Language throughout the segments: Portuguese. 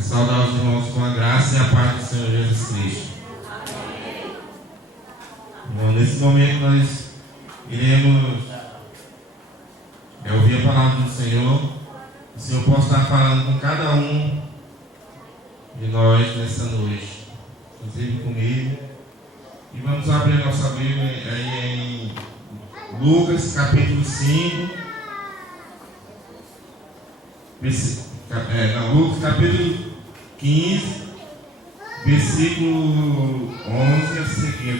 Saudar os irmãos com a graça e a paz do Senhor Jesus Cristo. Então, nesse momento nós iremos ouvir a palavra do Senhor. O Senhor possa estar falando com cada um de nós nessa noite, inclusive comigo. E vamos abrir nossa Bíblia aí em Lucas capítulo 5. Lucas capítulo 15, versículo 11 a seguir.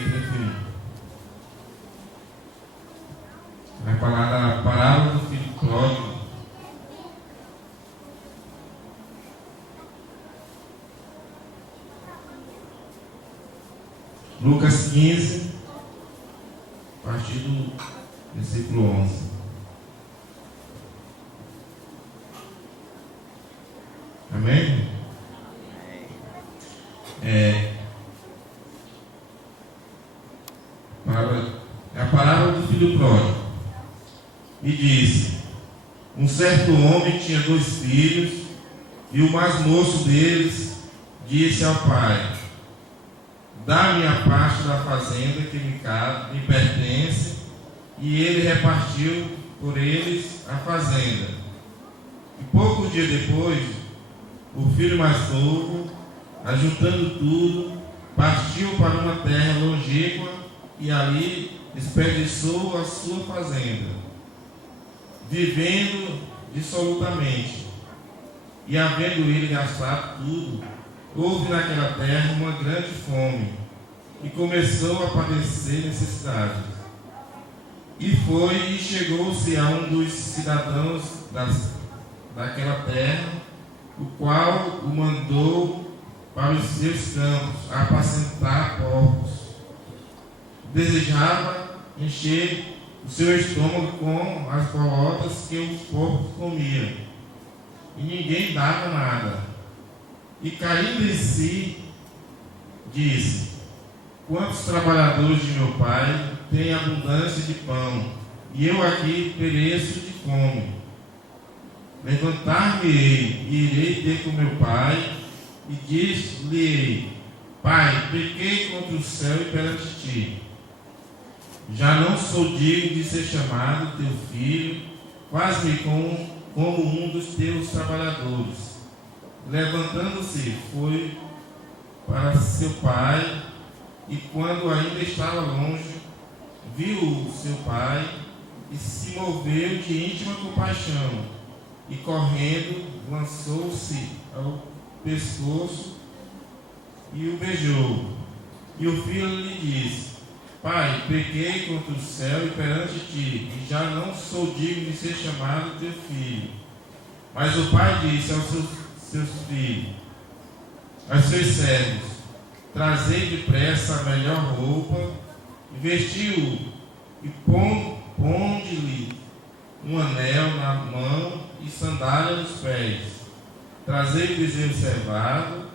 Vai falar da parábola do filho pródigo. Lucas 15, a partir do versículo 11. Amém? É a parábola do filho pródigo. E disse: um certo homem tinha 2 filhos, e o mais moço deles disse ao pai: dá-me a parte da fazenda que me pertence. E ele repartiu por eles a fazenda. E poucos dias depois, o filho mais novo, ajuntando tudo, partiu para uma terra longínqua e ali desperdiçou a sua fazenda, vivendo dissolutamente. E havendo ele gastado tudo, houve naquela terra uma grande fome, e começou a padecer necessidades. E foi e chegou-se a um dos cidadãos daquela terra, o qual o mandou para os seus campos a apacentar porcos. Desejava encher o seu estômago com as bolotas que os porcos comiam, e ninguém dava nada. E caindo em si, disse: quantos trabalhadores de meu pai têm abundância de pão, e eu aqui pereço de fome. Levantar-me-ei e irei ter com meu pai, e disse-lhe: Pai, pequei contra o céu e perante ti. Já não sou digno de ser chamado teu filho, faz-me como um dos teus trabalhadores. Levantando-se, foi para seu pai, e quando ainda estava longe, viu seu pai e se moveu de íntima compaixão, e correndo lançou-se ao pescoço e o beijou. E o filho lhe disse: Pai, pequei contra o céu e perante ti, e já não sou digno de ser chamado teu filho. Mas o pai disse aos seus filhos, aos seus servos: trazei depressa a melhor roupa, e vestiu-o, e ponde-lhe um anel na mão e sandália nos pés. Trazei o bezerro cevado,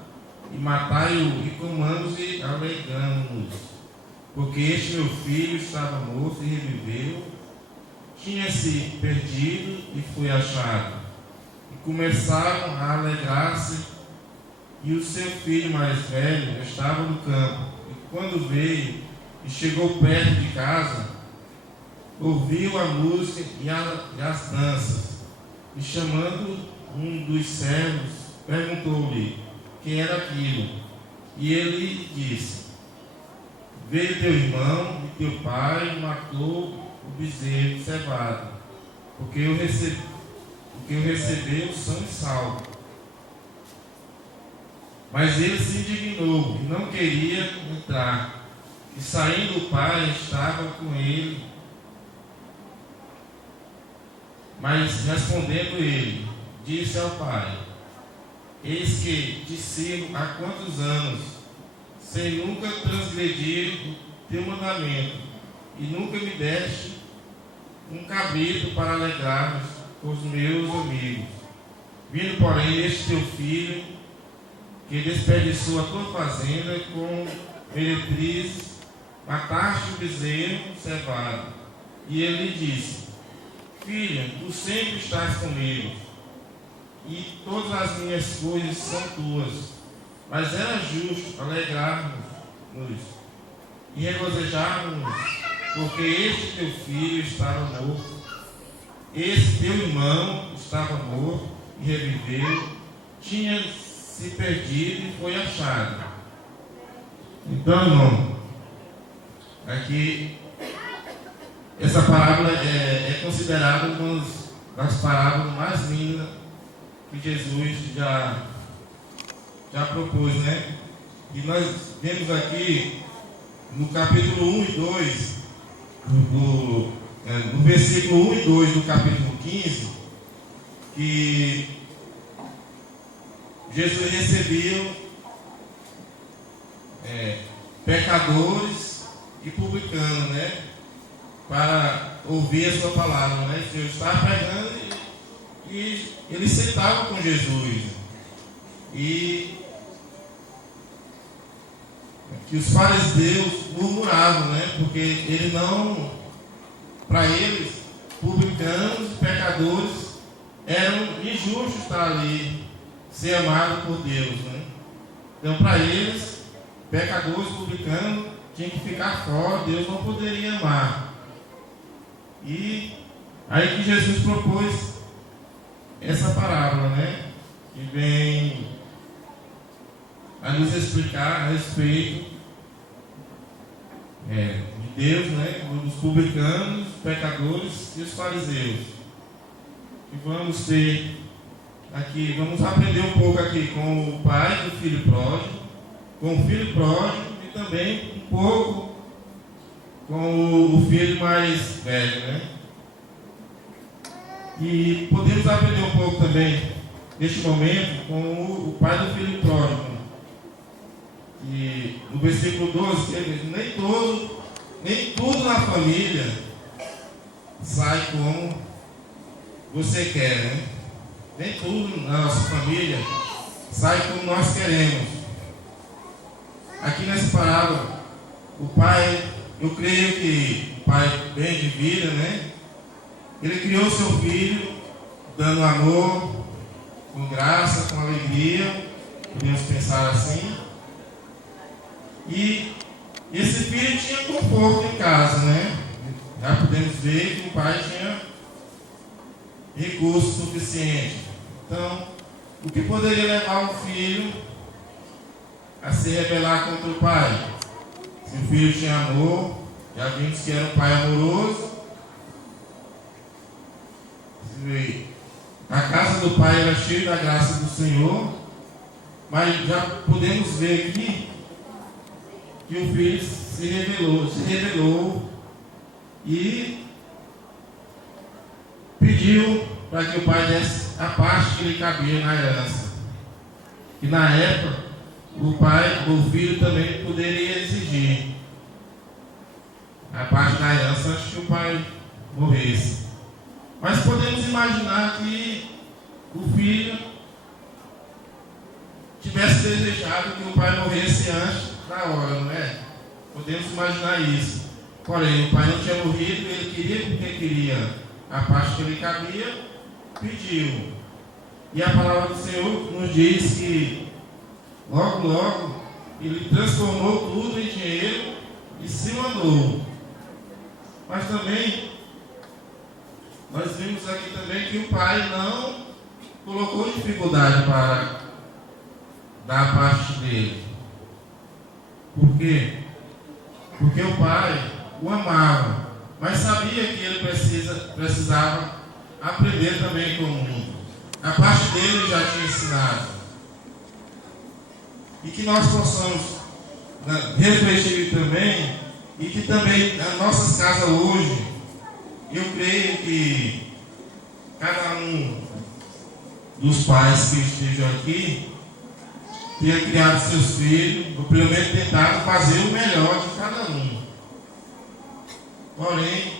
e matai-o, e comamos e alegramo-nos. Porque este meu filho estava morto e reviveu, tinha-se perdido e foi achado. E começaram a alegrar-se. E o seu filho mais velho estava no campo. E quando veio e chegou perto de casa, ouviu a música e as danças. E chamando um dos servos, perguntou-lhe quem era aquilo. E ele disse: veio teu irmão e teu pai matou o bezerro cevado, porque eu recebeu são e salvo. Mas ele se indignou e não queria entrar. E saindo o pai estava com ele. Mas respondendo ele, disse ao pai: eis que te sirvo há quantos anos, sem nunca transgredir o teu mandamento, e nunca me deste um cabrito para alegrar-nos com os meus amigos. Vindo, porém, este teu filho, que desperdiçou a tua fazenda com meretrizes, mataste o bezerro cevado. E ele lhe disse: filha, tu sempre estás comigo, e todas as minhas coisas são tuas. Mas era justo alegrarmos-nos e regozijarmos, porque este teu filho estava morto, esse teu irmão estava morto e reviveu, tinha se perdido e foi achado. Então, irmão, aqui essa parábola é considerada uma das parábolas mais lindas que Jesus já propôs, né? E nós vemos aqui no capítulo 1 e 2, no versículo 1 e 2 do capítulo 15, que Jesus recebeu pecadores e publicanos, né? Para ouvir a sua palavra, né? O Senhor estava pregando e ele sentava com Jesus. E que os fariseus murmuravam, né? Porque ele não, para eles, publicanos e pecadores, eram injustos estar ali, ser amados por Deus, né? Então, para eles, pecadores, publicanos, tinham que ficar fora, Deus não poderia amar. E aí que Jesus propôs essa parábola, né? Que vem a nos explicar a respeito de Deus, né? Dos publicanos, pecadores e os fariseus. E vamos ter aqui, vamos aprender um pouco aqui com o pai do filho pródigo, com o filho pródigo e também um pouco com o filho mais velho, né? E podemos aprender um pouco também, neste momento, com o pai do filho pródigo. E no versículo 12, ele diz, nem tudo na família sai como você quer, né? Nem tudo na nossa família sai como nós queremos. Aqui nessa parábola, o pai, eu creio que o pai bem de vida, né? Ele criou seu filho, dando amor, com graça, com alegria, podemos pensar assim. E esse filho tinha conforto em casa, né? Já podemos ver que o pai tinha recurso suficiente. Então, o que poderia levar um filho a se rebelar contra o pai? Se o filho tinha amor, já vimos que era um pai amoroso. A casa do pai era cheia da graça do Senhor, mas já podemos ver aqui que o filho se rebelou e pediu para que o pai desse a parte que lhe cabia na herança. E na época, o filho também poderia exigir a parte da herança antes que o pai morresse. Mas podemos imaginar que o filho tivesse desejado que o pai morresse antes da hora, não é? Podemos imaginar isso. Porém, o pai não tinha morrido, ele queria porque queria a parte que lhe cabia, pediu. E a palavra do Senhor nos diz que logo ele transformou tudo em dinheiro e se mandou. Mas também nós vimos aqui também que o pai não colocou dificuldade para dar a parte dele. Por quê? Porque o pai o amava, mas sabia que ele precisava aprender também com o mundo. A parte dele ele já tinha ensinado. E que nós possamos refletir também, e que também nas nossas casas hoje, eu creio que cada um dos pais que estejam aqui tenha criado seus filhos, ou pelo menos tentado fazer o melhor de cada um. Porém,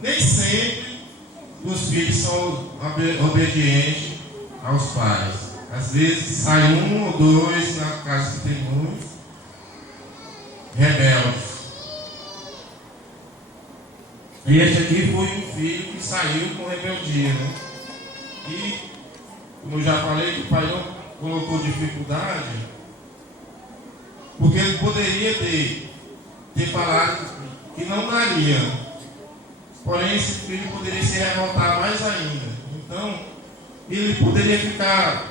nem sempre os filhos são obedientes aos pais. Às vezes sai um ou dois, na casa que tem muitos, rebeldes. E este aqui foi um filho que saiu com rebeldia, né? E como eu já falei, que o pai não colocou dificuldade, porque ele poderia ter falado que não daria. Porém, esse filho poderia se revoltar mais ainda. Então, ele poderia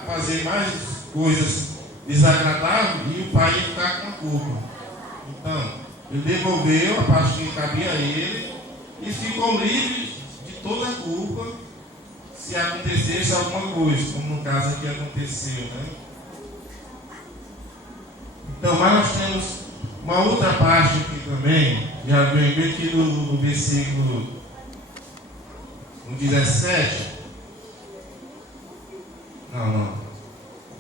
fazer mais coisas desagradáveis e o pai ia ficar com a culpa. Então, ele devolveu a parte que cabia a ele e ficou livre de toda a culpa se acontecesse alguma coisa, como no caso aqui aconteceu, né? Então, mas nós temos uma outra parte aqui também, já vem aqui no versículo 17. Não.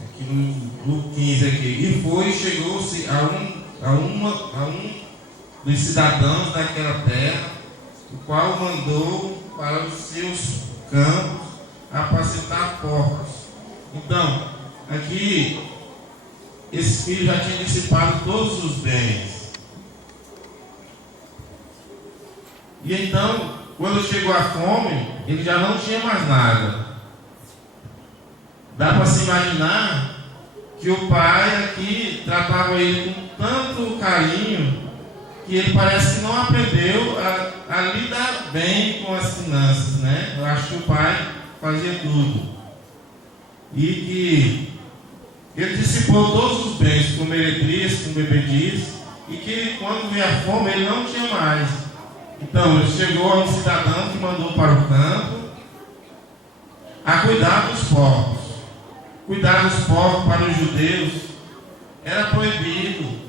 Aqui no 15 aqui. E chegou-se a um dos cidadãos daquela terra, o qual mandou para os seus campos apacentar porcos. Então, aqui, esse filho já tinha dissipado todos os bens. E então, quando chegou a fome, ele já não tinha mais nada. Dá para se imaginar que o pai aqui tratava ele com tanto carinho que ele parece que não aprendeu a lidar bem com as finanças, né? Eu acho que o pai fazia tudo. E que ele dissipou todos os bens, com meretriz, com bebedias, e que quando veio a fome ele não tinha mais. Então ele chegou a um cidadão que mandou para o campo a cuidar dos porcos. Cuidar dos porcos para os judeus era proibido,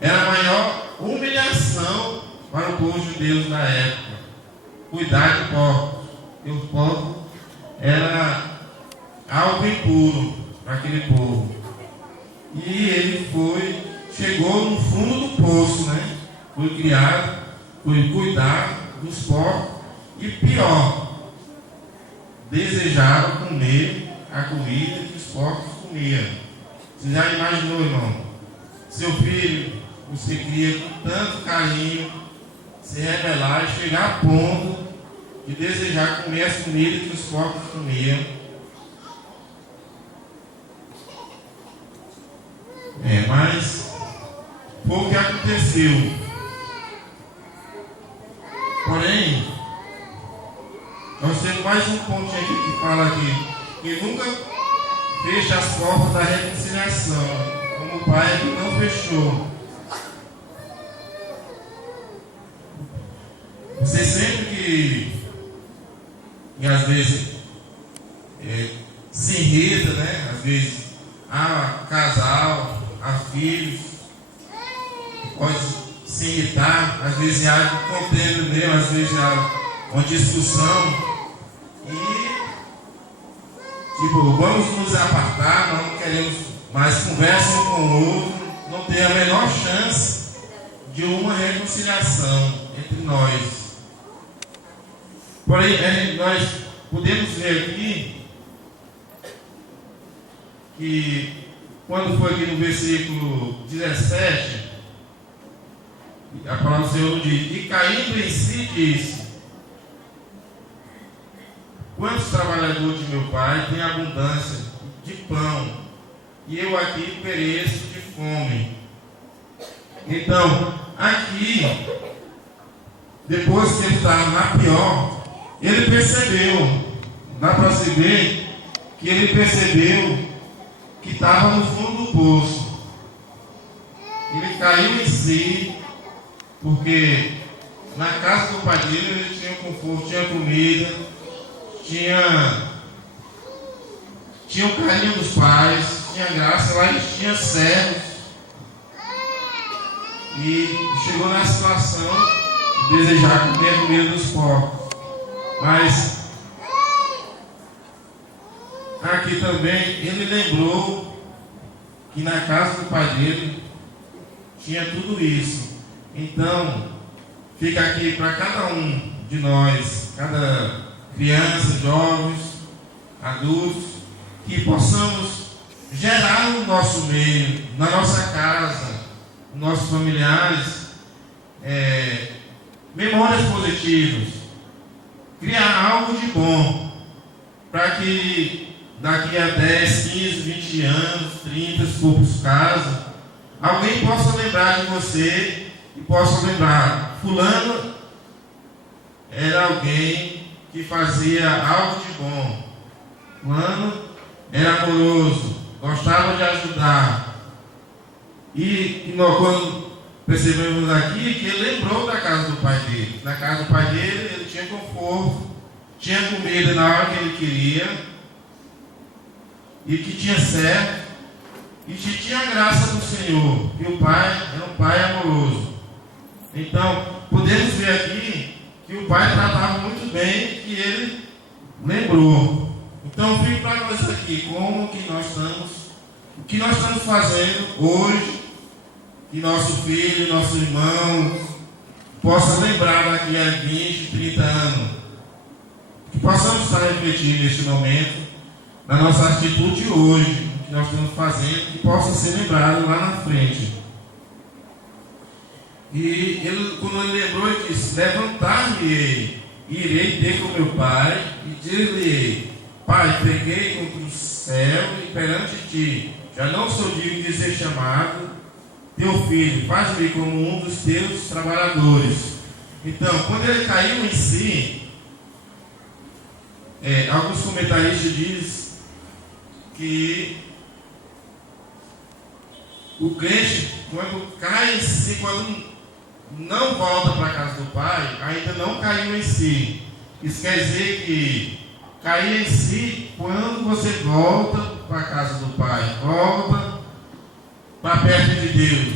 era a maior humilhação para o povo judeu da época. Cuidar de porcos, porque o porco era algo impuro para aquele povo. E ele chegou no fundo do poço, né? Foi criado, foi cuidar dos porcos e pior, desejava comer a comida que os porcos comiam. Você já imaginou, irmão? Seu filho, você cria com tanto carinho, se rebelar e chegar a ponto de desejar comer as comidas que os porcos comiam. Mas foi o que aconteceu. Porém, nós temos mais um ponto aqui que fala aqui, que nunca fecha as portas da reconciliação, como o pai aqui não fechou. Você sempre que às vezes se irrita, né? Às vezes há casal, há filhos, pode se irritar, às vezes há contendo mesmo, às vezes há uma discussão e vamos nos apartar, não queremos mais conversa um com o outro, não tem a menor chance de uma reconciliação entre nós. Porém, nós podemos ver aqui que quando foi aqui no versículo 17, a palavra do Senhor diz: e caindo em si disse: quantos trabalhadores de meu pai têm abundância de pão, e eu aqui pereço de fome. Então, aqui, depois que ele estava na pior, ele percebeu, dá para se ver que ele percebeu que estava no fundo do poço. Ele caiu em si, porque na casa do pai dele ele tinha conforto, tinha comida, tinha o carinho dos pais, tinha graça, lá eles tinham servos. E chegou na situação de desejar comer a comida dos porcos. Mas aqui também ele lembrou que na casa do pai dele tinha tudo isso. Então, fica aqui para cada um de nós, cada criança, jovens, adultos, que possamos gerar no nosso meio, na nossa casa, nos nossos familiares, memórias positivas, criar algo de bom, para que daqui a 10, 15, 20 anos, 30, se for por caso, alguém possa lembrar de você e possa lembrar, fulano era alguém que fazia algo de bom, fulano era amoroso, gostava de ajudar. E nós, quando percebemos aqui, que ele lembrou da casa do pai dele. Na casa do pai dele, ele tinha conforto, tinha comida na hora que ele queria, e que tinha certo, e que tinha a graça do Senhor, e o pai era um pai amoroso. Então, podemos ver aqui que o pai tratava muito bem, que ele lembrou. Então, fica para nós aqui, como que nós estamos, o que nós estamos fazendo hoje, que nosso filho, nosso irmão, possa lembrar daqui a 20, 30 anos, que possamos estar refletindo neste momento, na nossa atitude hoje, que nós estamos fazendo, que possa ser lembrado lá na frente. E ele, quando ele lembrou, ele disse: levantar-me-ei, irei ter com meu pai, e dir-lhe: Pai, pequei contra o céu e perante ti, já não sou digno de ser chamado teu filho, faz-me como um dos teus trabalhadores. Então, quando ele caiu em si, alguns comentaristas dizem que o crente, quando cai em si, quando não volta para a casa do pai, ainda não caiu em si. Isso quer dizer que cair em si quando você volta para a casa do pai, volta para perto de Deus.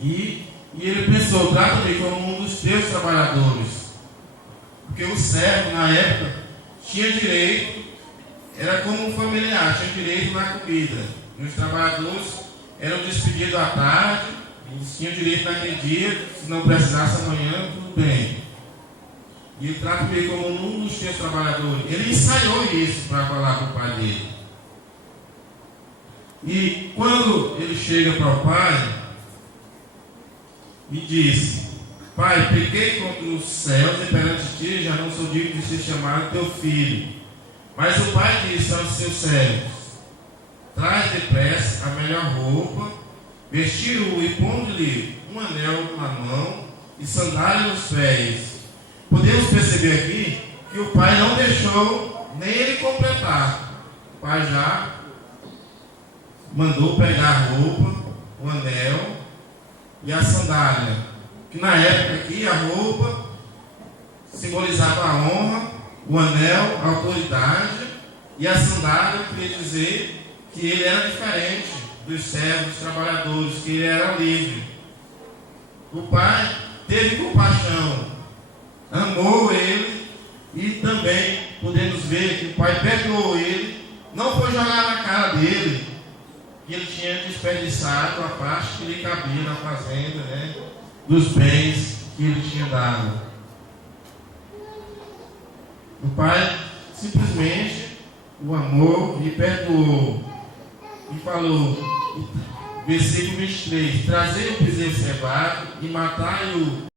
E ele pensou: trata-me como um dos teus trabalhadores. Porque o servo, na época, tinha direito, era como um familiar, tinha direito na comida. E os trabalhadores eram despedidos à tarde, eles tinham direito naquele dia, se não precisasse amanhã, tudo bem. E ele trata-me como um dos teus trabalhadores. Ele ensaiou isso para falar com o pai dele. E quando ele chega para o pai e diz: Pai, pequei contra os céus e perante ti, já não sou digno de ser chamado teu filho. Mas o pai disse aos seus servos: traz depressa a melhor roupa, vestir-o e pondo-lhe um anel na mão e sandália nos pés. Podemos perceber aqui que o pai não deixou nem ele completar. O pai já mandou pegar a roupa, o anel e a sandália. Que na época aqui a roupa simbolizava a honra, o anel, a autoridade, e a sandália queria dizer que ele era diferente dos servos, dos trabalhadores, que ele era livre. O pai teve compaixão, amou ele, e também podemos ver que o pai perdoou ele, não foi jogar na cara dele que ele tinha desperdiçado a parte que lhe cabia na fazenda, né, dos bens que ele tinha dado. O pai simplesmente o amou e perdoou. E falou, versículo 23: trazei o bezerro cevado e matai-o